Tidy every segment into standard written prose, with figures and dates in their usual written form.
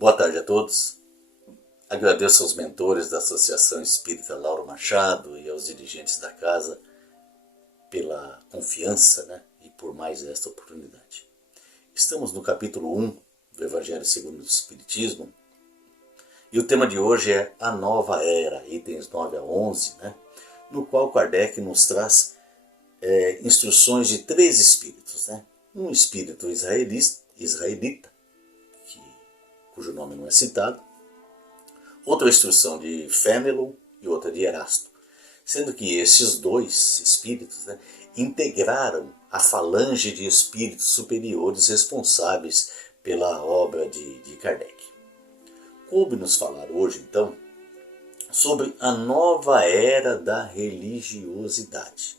Boa tarde a todos. Agradeço aos mentores da Associação Espírita Lauro Machado e aos dirigentes da casa pela confiança, e por mais esta oportunidade. Estamos no capítulo 1 do Evangelho segundo o Espiritismo e o tema de hoje é a nova era, itens 9 a 11, no qual Kardec nos traz instruções de 3 espíritos. Um espírito israelita, cujo nome não é citado, outra instrução de Fénelon e outra de Erasto, sendo que esses 2 espíritos integraram a falange de espíritos superiores responsáveis pela obra de Kardec. Coube-nos falar hoje, então, sobre a nova era da religiosidade.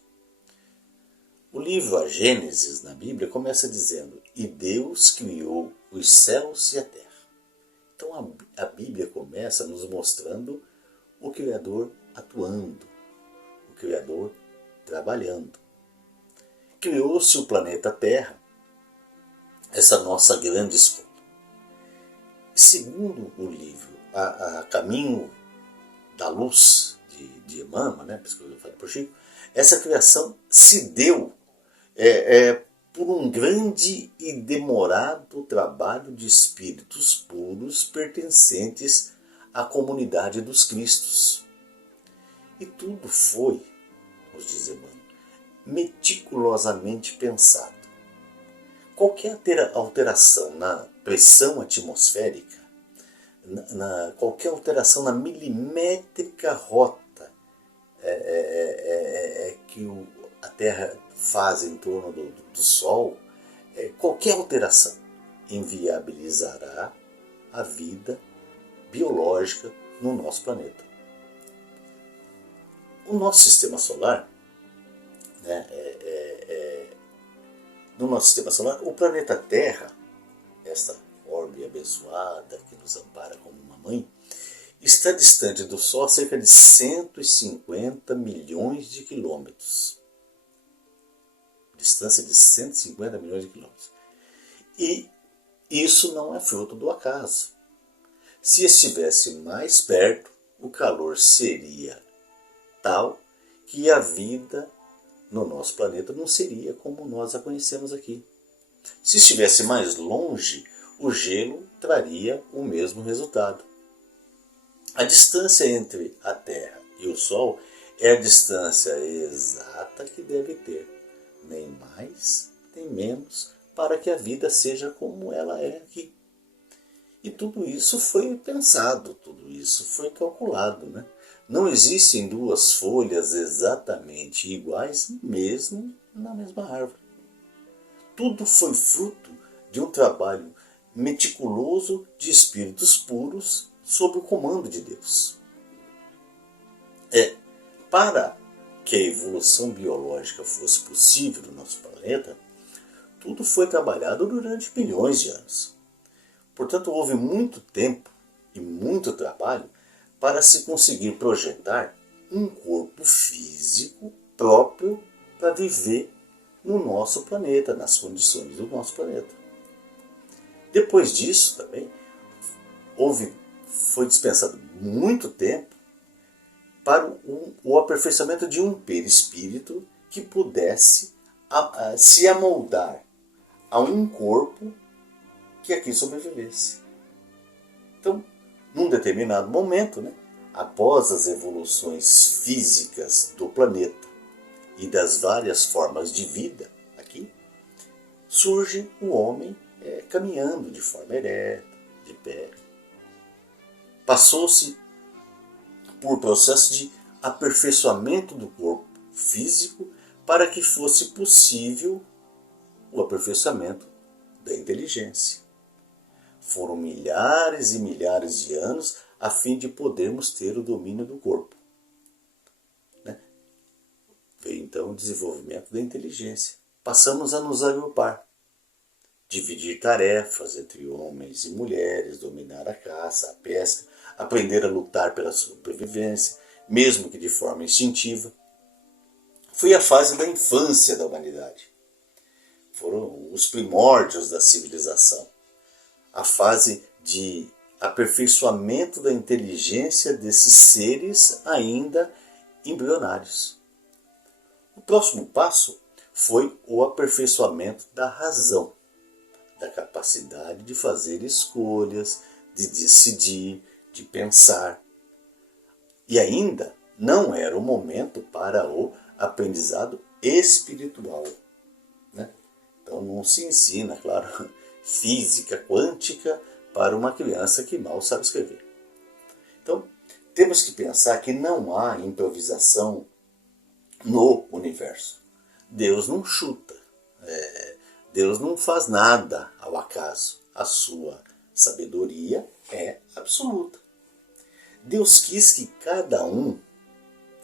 O livro A Gênesis, na Bíblia, começa dizendo: "E Deus criou os céus e a terra". Então a Bíblia começa nos mostrando o Criador atuando, o Criador trabalhando. Criou-se o planeta Terra, essa nossa grande escola. Segundo o livro A Caminho da Luz, de Emmanuel, psicografado por Chico, essa criação se deu por um grande e demorado trabalho de espíritos puros pertencentes à comunidade dos Cristos. E tudo foi, nos diz Emmanuel, meticulosamente pensado. Qualquer alteração na pressão atmosférica, qualquer alteração na milimétrica rota que a Terra faz em torno do Sol, qualquer alteração inviabilizará a vida biológica no nosso planeta. O nosso sistema solar, no nosso sistema solar, o planeta Terra, esta orbe abençoada que nos ampara como uma mãe, está distante do Sol a cerca de 150 milhões de quilômetros. Distância de 150 milhões de quilômetros. E isso não é fruto do acaso. Se estivesse mais perto, o calor seria tal que a vida no nosso planeta não seria como nós a conhecemos aqui. Se estivesse mais longe, o gelo traria o mesmo resultado. A distância entre a Terra e o Sol é a distância exata que deve ter, nem mais, nem menos, para que a vida seja como ela é aqui. E tudo isso foi pensado, tudo isso foi calculado. Não existem 2 folhas exatamente iguais, mesmo na mesma árvore. Tudo foi fruto de um trabalho meticuloso de espíritos puros sob o comando de Deus. Para que a evolução biológica fosse possível no nosso planeta, tudo foi trabalhado durante milhões de anos. Portanto, houve muito tempo e muito trabalho para se conseguir projetar um corpo físico próprio para viver no nosso planeta, nas condições do nosso planeta. Depois disso também, foi dispensado muito tempo para o aperfeiçoamento de um perispírito que pudesse se amoldar a um corpo que aqui sobrevivesse. Então, num determinado momento, após as evoluções físicas do planeta e das várias formas de vida aqui, surge o homem caminhando de forma ereta, de pé. Passou-se por processo de aperfeiçoamento do corpo físico para que fosse possível o aperfeiçoamento da inteligência. Foram milhares e milhares de anos a fim de podermos ter o domínio do corpo. Veio então o desenvolvimento da inteligência. Passamos a nos agrupar, dividir tarefas entre homens e mulheres, dominar a caça, a pesca, aprender a lutar pela sobrevivência, mesmo que de forma instintiva. Foi a fase da infância da humanidade. Foram os primórdios da civilização. A fase de aperfeiçoamento da inteligência desses seres ainda embrionários. O próximo passo foi o aperfeiçoamento da razão, da capacidade de fazer escolhas, de decidir, de pensar. E ainda não era o momento para o aprendizado espiritual, né? Então não se ensina, claro, física quântica para uma criança que mal sabe escrever. Então, temos que pensar que não há improvisação no universo. Deus não chuta, Deus não faz nada ao acaso. A sua sabedoria é absoluta. Deus quis que cada um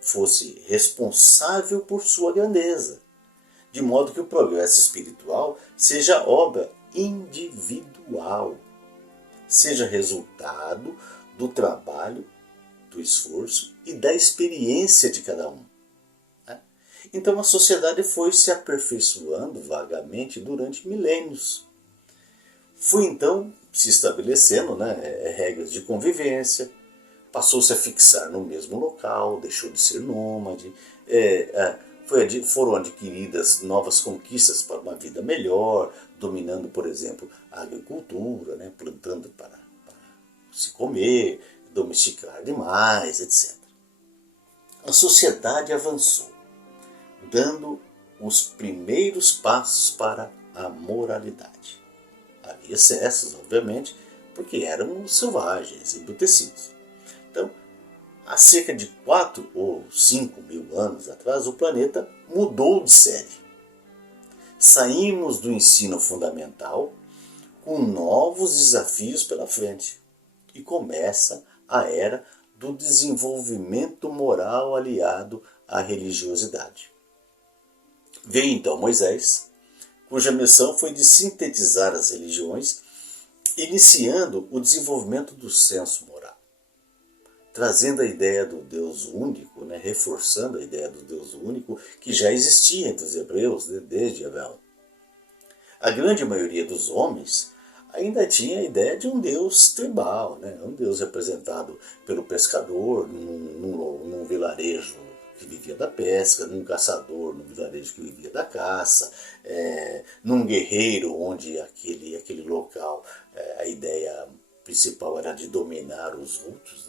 fosse responsável por sua grandeza, de modo que o progresso espiritual seja obra individual, seja resultado do trabalho, do esforço e da experiência de cada um. Então a sociedade foi se aperfeiçoando vagamente durante milênios. Foi então se estabelecendo, regras de convivência, passou-se a fixar no mesmo local, deixou de ser nômade, foram adquiridas novas conquistas para uma vida melhor, dominando, por exemplo, a agricultura, plantando para se comer, domesticar animais, etc. A sociedade avançou, dando os primeiros passos para a moralidade. Havia excessos, obviamente, porque éramos selvagens, embrutecidos. Então, há cerca de 4 ou 5 mil anos atrás, o planeta mudou de série. Saímos do ensino fundamental com novos desafios pela frente. E começa a era do desenvolvimento moral aliado à religiosidade. Veio então Moisés, cuja missão foi de sintetizar as religiões, iniciando o desenvolvimento do senso moral, trazendo a ideia do Deus único, reforçando a ideia do Deus único que já existia entre os hebreus desde Abel. A grande maioria dos homens ainda tinha a ideia de um Deus tribal, um Deus representado pelo pescador num vilarejo que vivia da pesca, num caçador num vilarejo que vivia da caça, num guerreiro onde aquele local, a ideia principal era de dominar os outros.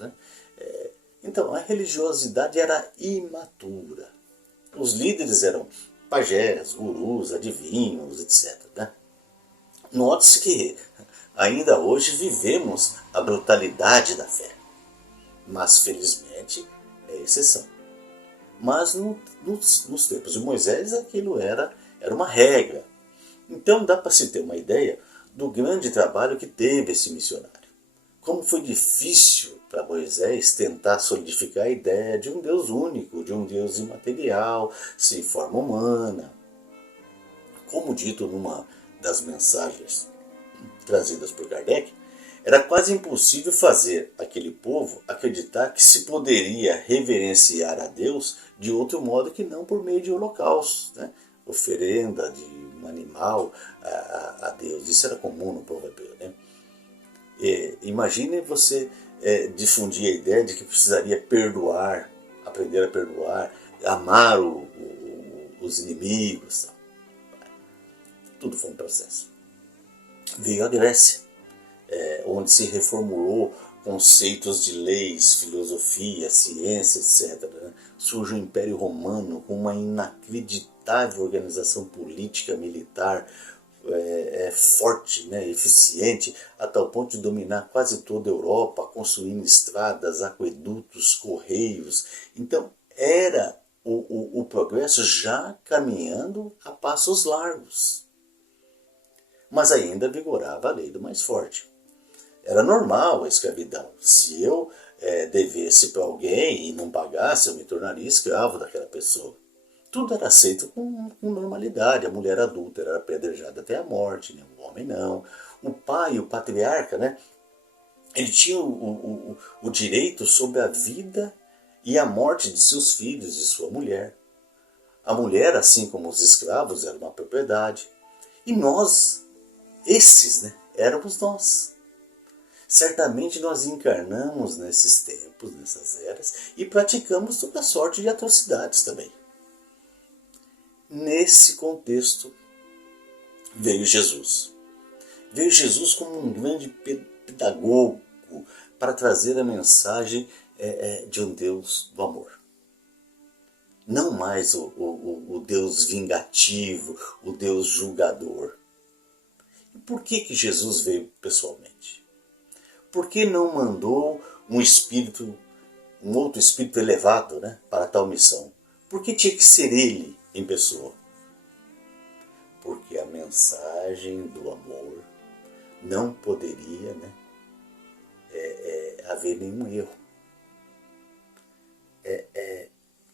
Então a religiosidade era imatura. Os líderes eram pajés, gurus, adivinhos, etc. Note-se que ainda hoje vivemos a brutalidade da fé, mas felizmente é exceção. Mas nos tempos de Moisés aquilo era uma regra. Então dá para se ter uma ideia do grande trabalho que teve esse missionário. Como foi difícil para Moisés tentar solidificar a ideia de um Deus único, de um Deus imaterial, sem forma humana. Como dito numa das mensagens trazidas por Kardec, era quase impossível fazer aquele povo acreditar que se poderia reverenciar a Deus de outro modo que não por meio de holocaustos, oferenda de um animal a Deus. Isso era comum no povo hebreu. Imagine você difundir a ideia de que precisaria perdoar, aprender a perdoar, amar os inimigos. Tudo foi um processo. Veio a Grécia, onde se reformulou conceitos de leis, filosofia, ciência, etc. Surge o Império Romano com uma inacreditável organização política, militar, forte, eficiente, a tal ponto de dominar quase toda a Europa, construindo estradas, aquedutos, correios. Então era o progresso já caminhando a passos largos. Mas ainda vigorava a lei do mais forte. Era normal a escravidão. Se eu devesse para alguém e não pagasse, eu me tornaria escravo daquela pessoa. Tudo era aceito com normalidade. A mulher adulta era apedrejada até a morte, o homem não. O pai, o patriarca, ele tinha o direito sobre a vida e a morte de seus filhos e sua mulher. A mulher, assim como os escravos, era uma propriedade. E nós, esses, éramos nós. Certamente nós encarnamos nesses tempos, nessas eras, e praticamos toda sorte de atrocidades também. Nesse contexto veio Jesus. Veio Jesus como um grande pedagogo para trazer a mensagem de um Deus do amor. Não mais o Deus vingativo, o Deus julgador. E por que Jesus veio pessoalmente? Por que não mandou um outro espírito elevado, né, para tal missão? Por que tinha que ser ele em pessoa? Porque a mensagem do amor não poderia, né, haver nenhum erro.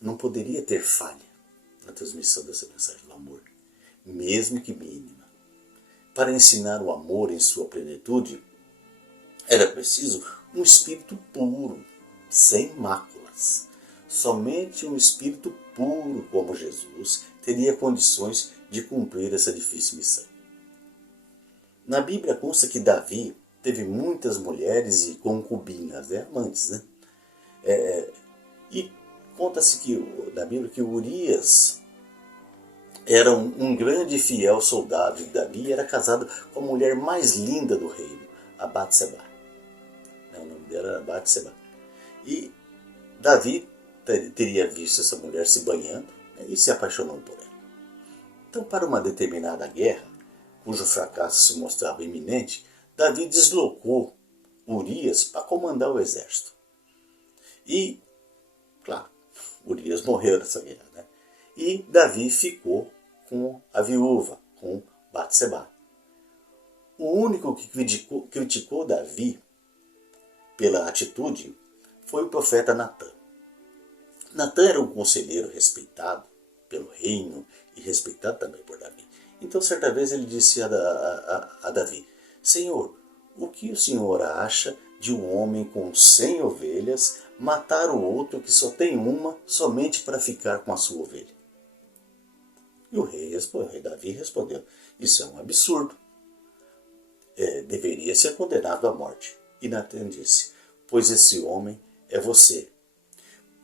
Não poderia ter falha na transmissão dessa mensagem do amor, mesmo que mínima. Para ensinar o amor em sua plenitude, era preciso um espírito puro, sem máculas. Somente um espírito puro como Jesus teria condições de cumprir essa difícil missão. Na Bíblia consta que Davi teve muitas mulheres e concubinas, amantes, né? E conta-se na Bíblia que Urias era um grande e fiel soldado de Davi e era casado com a mulher mais linda do reino, a Batseba. O nome dela era Batseba. E Davi teria visto essa mulher se banhando, né, e se apaixonou por ela. Então, para uma determinada guerra, cujo fracasso se mostrava iminente, Davi deslocou Urias para comandar o exército. E, claro, Urias morreu nessa guerra, né? E Davi ficou com a viúva, com Batseba. O único que criticou Davi pela atitude foi o profeta Natã. Natã era um conselheiro respeitado pelo reino e respeitado também por Davi. Então, certa vez ele disse a Davi: Senhor, o que o senhor acha de um homem com 100 ovelhas matar o outro que só tem uma somente para ficar com a sua ovelha? E o rei Davi respondeu: isso é um absurdo. Deveria ser condenado à morte. E Natã disse: pois esse homem é você,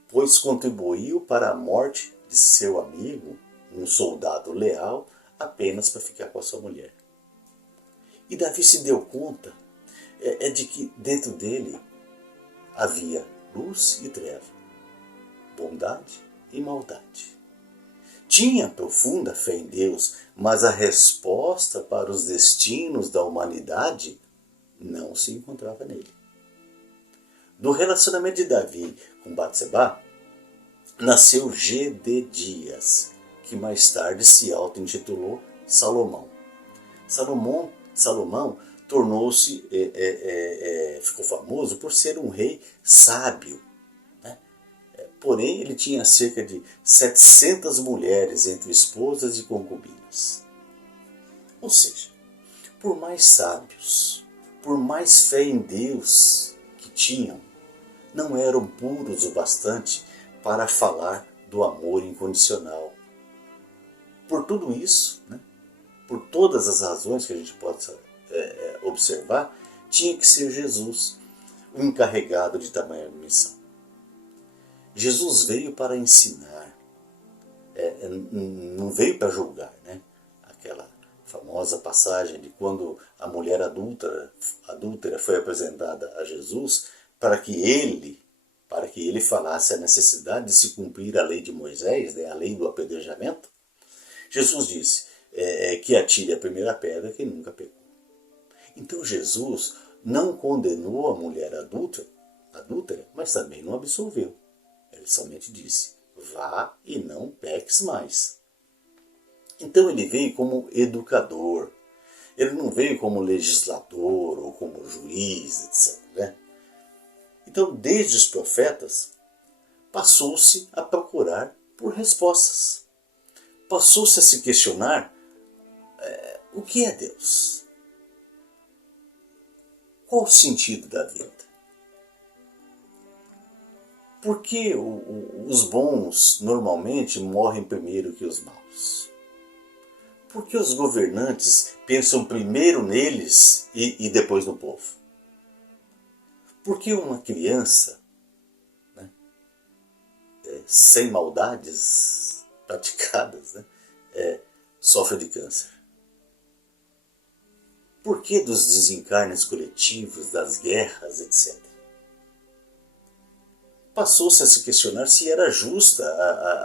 pois contribuiu para a morte de seu amigo, um soldado leal, apenas para ficar com a sua mulher. E Davi se deu conta de que dentro dele havia luz e treva, bondade e maldade. Tinha profunda fé em Deus, mas a resposta para os destinos da humanidade não se encontrava nele. Do relacionamento de Davi com Batseba, nasceu Gededias, que mais tarde se auto-intitulou Salomão. Salomão tornou-se, ficou famoso por ser um rei sábio. Né? Porém, ele tinha cerca de 700 mulheres entre esposas e concubinas. Ou seja, por mais sábios, por mais fé em Deus que tinham, não eram puros o bastante para falar do amor incondicional. Por tudo isso, né, por todas as razões que a gente pode observar, tinha que ser Jesus o encarregado de tamanha missão. Jesus veio para ensinar, não veio para julgar, né? Aquela famosa passagem de quando a mulher adúltera foi apresentada a Jesus para que ele falasse a necessidade de se cumprir a lei de Moisés, né, a lei do apedrejamento. Jesus disse que atire a primeira pedra quem nunca pecou. Então Jesus não condenou a mulher adúltera, mas também não absolveu. Ele somente disse: vá e não peques mais. Então ele veio como educador. Ele não veio como legislador ou como juiz, etc. Né? Então, desde os profetas, passou-se a procurar por respostas. Passou-se a se questionar o que é Deus? Qual o sentido da vida? Por que os bons normalmente morrem primeiro que os maus? Por que os governantes pensam primeiro neles e depois no povo? Por que uma criança, né, sem maldades praticadas, né, sofre de câncer? Por que dos desencarnes coletivos, das guerras, etc.? Passou-se a se questionar se era justa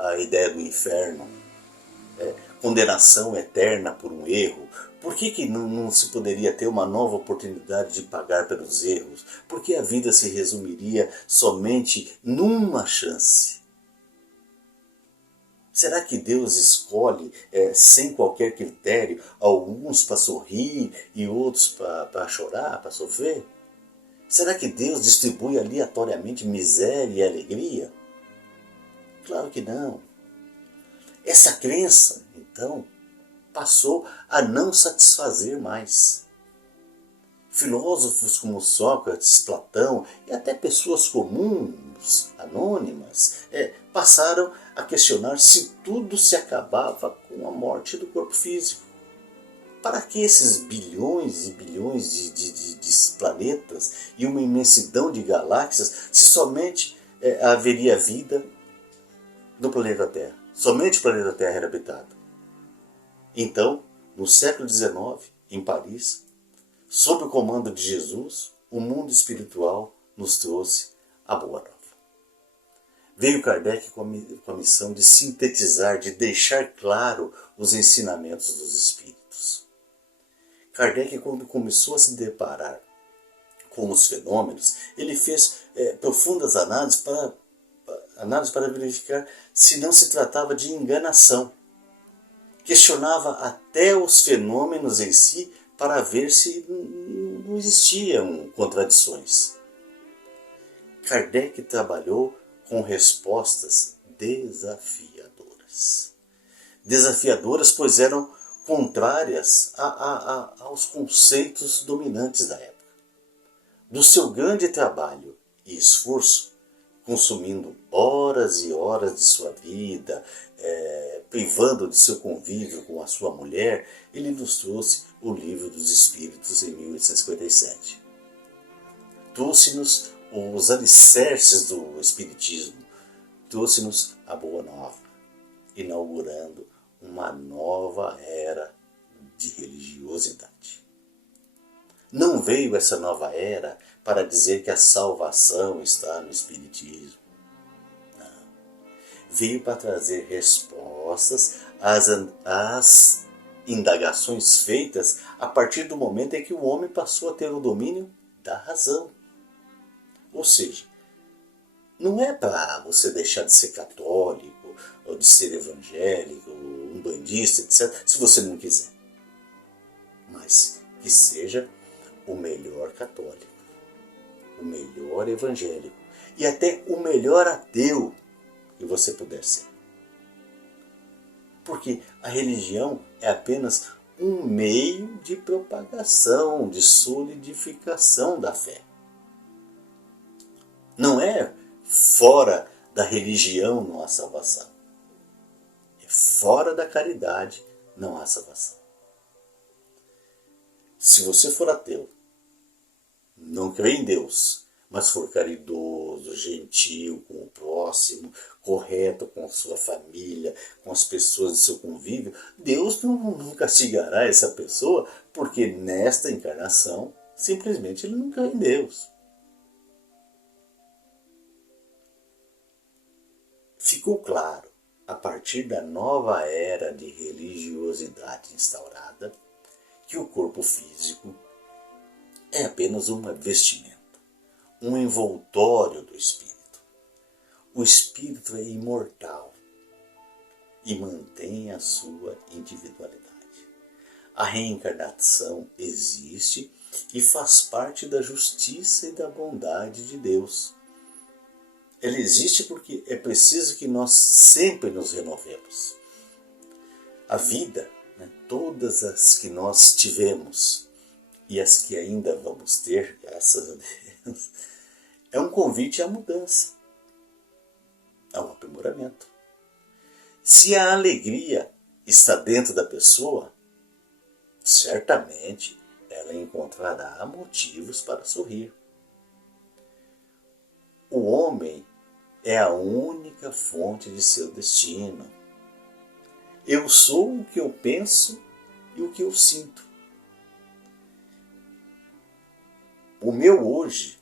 a ideia do inferno, condenação eterna por um erro. Por que não se poderia ter uma nova oportunidade de pagar pelos erros? Por que a vida se resumiria somente numa chance? Será que Deus escolhe, sem qualquer critério, alguns para sorrir e outros para chorar, para sofrer? Será que Deus distribui aleatoriamente miséria e alegria? Claro que não. Essa crença, então, passou a não satisfazer mais. Filósofos como Sócrates, Platão e até pessoas comuns, anônimas, passaram a questionar se tudo se acabava com a morte do corpo físico. Para que esses bilhões e bilhões de planetas e uma imensidão de galáxias se somente haveria vida no planeta Terra? Somente o planeta Terra era habitado. Então, no século XIX, em Paris, sob o comando de Jesus, o mundo espiritual nos trouxe a Boa Nova. Veio Kardec com a missão de sintetizar, de deixar claro os ensinamentos dos espíritos. Kardec, quando começou a se deparar com os fenômenos, ele fez profundas análises para verificar se não se tratava de enganação. Questionava até os fenômenos em si para ver se não existiam contradições. Kardec trabalhou com respostas desafiadoras. Desafiadoras, pois eram contrárias aos conceitos dominantes da época. Do seu grande trabalho e esforço, consumindo horas e horas de sua vida, privando de seu convívio com a sua mulher, ele nos trouxe o Livro dos Espíritos em 1857. Trouxe-nos os alicerces do Espiritismo, trouxe-nos a Boa Nova, inaugurando uma nova era de religiosidade. Não veio essa nova era para dizer que a salvação está no Espiritismo. Não. Veio para trazer respostas às indagações feitas a partir do momento em que o homem passou a ter o domínio da razão. Ou seja, não é para você deixar de ser católico, ou de ser evangélico, umbandista, etc., se você não quiser. Mas que seja o melhor católico, o melhor evangélico e até o melhor ateu que você puder ser. Porque a religião é apenas um meio de propagação, de solidificação da fé. Não é fora da religião não há salvação. É fora da caridade não há salvação. Se você for ateu, não crê em Deus, mas for caridoso, gentil com o próximo, correto com a sua família, com as pessoas do seu convívio, Deus não castigará essa pessoa, porque nesta encarnação, simplesmente ele não crê em Deus. Ficou claro, a partir da nova era de religiosidade instaurada, que o corpo físico é apenas uma vestimenta, um envoltório do espírito. O espírito é imortal e mantém a sua individualidade. A reencarnação existe e faz parte da justiça e da bondade de Deus. Ela existe porque é preciso que nós sempre nos renovemos. A vida, todas as que nós tivemos e as que ainda vamos ter, graças a Deus, é um convite à mudança, ao aprimoramento. Se a alegria está dentro da pessoa, certamente ela encontrará motivos para sorrir. O homem é a única fonte de seu destino. Eu sou o que eu penso e o que eu sinto. O meu hoje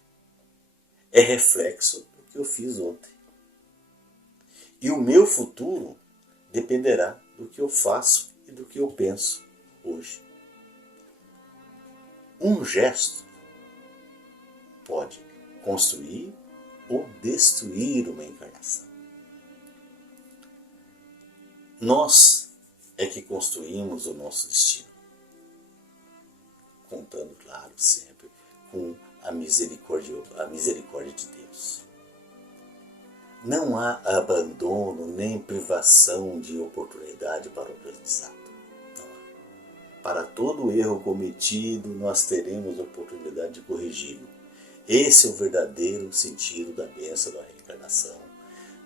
é reflexo do que eu fiz ontem. E o meu futuro dependerá do que eu faço e do que eu penso hoje. Um gesto pode construir ou destruir uma encarnação. Nós é que construímos o nosso destino, contando, claro, sempre com a misericórdia de Deus. Não há abandono nem privação de oportunidade para o aprendizado. Não há. Para todo erro cometido, nós teremos a oportunidade de corrigi-lo. Esse é o verdadeiro sentido da bênção da reencarnação.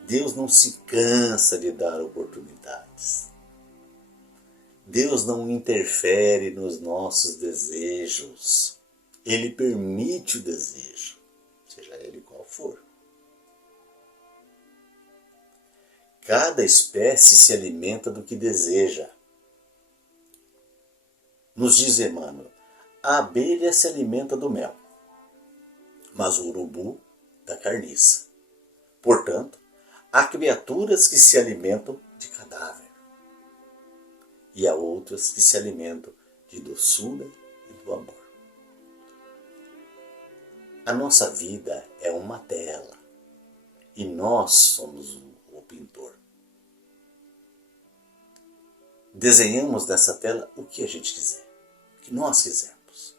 Deus não se cansa de dar oportunidades. Deus não interfere nos nossos desejos. Ele permite o desejo, seja ele qual for. Cada espécie se alimenta do que deseja. Nos diz Emmanuel, a abelha se alimenta do mel, mas o urubu da carniça. Portanto, há criaturas que se alimentam de cadáver e há outras que se alimentam de doçura e do amor. A nossa vida é uma tela e nós somos o pintor. Desenhamos nessa tela o que a gente quiser, o que nós quisermos.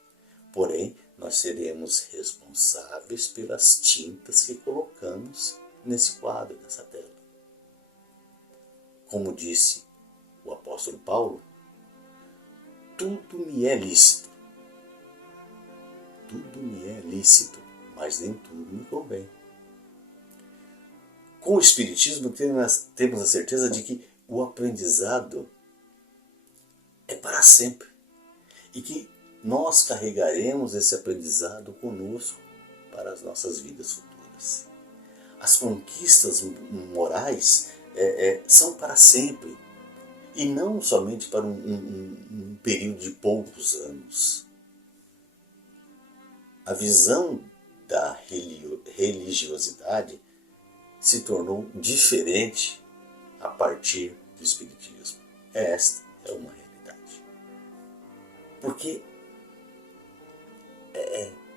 Porém, nós seremos responsáveis pelas tintas que colocamos nesse quadro, nessa tela. Como disse o apóstolo Paulo, tudo me é lícito. Tudo me é lícito, mas nem tudo me convém. Com o Espiritismo temos a certeza de que o aprendizado é para sempre e que nós carregaremos esse aprendizado conosco para as nossas vidas futuras. As conquistas morais são para sempre e não somente para um período de poucos anos. A visão da religiosidade se tornou diferente a partir do Espiritismo. Esta é uma realidade. Porque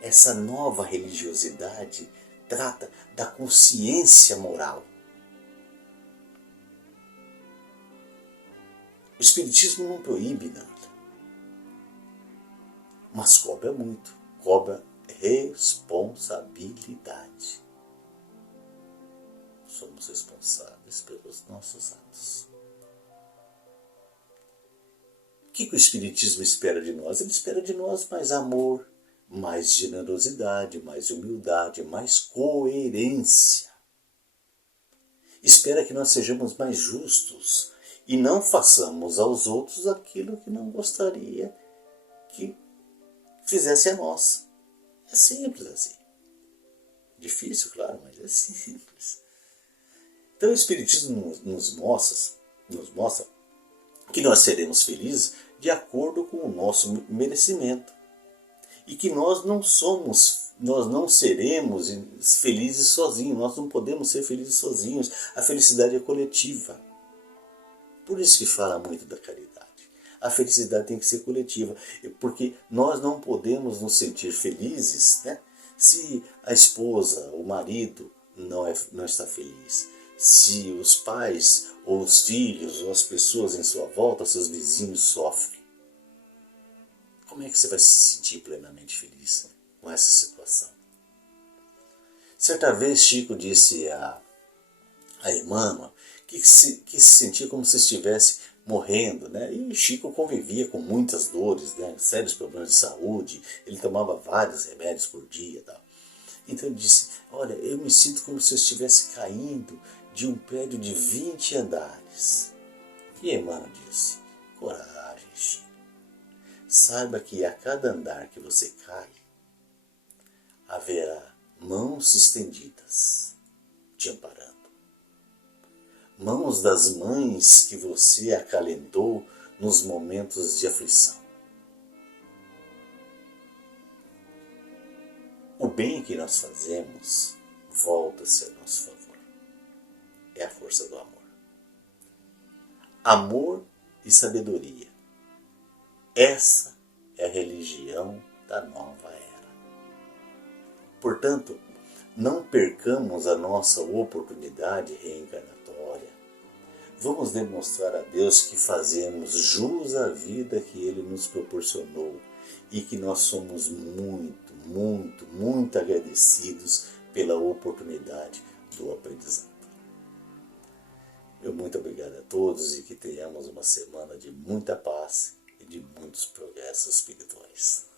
essa nova religiosidade trata da consciência moral. O Espiritismo não proíbe nada, mas cobra muito, cobra responsabilidade. Somos responsáveis pelos nossos atos. O que o Espiritismo espera de nós? Ele espera de nós mais amor, mais generosidade, mais humildade, mais coerência. Espera que nós sejamos mais justos e não façamos aos outros aquilo que não gostaria que fizesse a nós. É simples assim. Difícil, claro, mas é simples. Então o Espiritismo nos mostra que nós seremos felizes de acordo com o nosso merecimento. E que nós não seremos felizes sozinhos, nós não podemos ser felizes sozinhos. A felicidade é coletiva. Por isso que fala muito da caridade. A felicidade tem que ser coletiva, porque nós não podemos nos sentir felizes, né, se a esposa, o marido não está feliz, se os pais, ou os filhos, ou as pessoas em sua volta, seus vizinhos sofrem. Como é que você vai se sentir plenamente feliz com essa situação? Certa vez Chico disse a Emmanuel que se sentia como se estivesse morrendo, né? E Chico convivia com muitas dores, né? Sérios problemas de saúde, ele tomava vários remédios por dia, tal. Então ele disse, olha, eu me sinto como se eu estivesse caindo de um prédio de 20 andares. E Emmanuel disse, coragem, Chico. Saiba que a cada andar que você cai, haverá mãos estendidas, te amparando. Mãos das mães que você acalentou nos momentos de aflição. O bem que nós fazemos volta-se a nosso favor. É a força do amor. Amor e sabedoria. Essa é a religião da nova era. Portanto, não percamos a nossa oportunidade reencarnatória. Vamos demonstrar a Deus que fazemos jus à vida que Ele nos proporcionou e que nós somos muito, muito, muito agradecidos pela oportunidade do aprendizado. Meu muito obrigado a todos e que tenhamos uma semana de muita paz e de muitos progressos espirituais.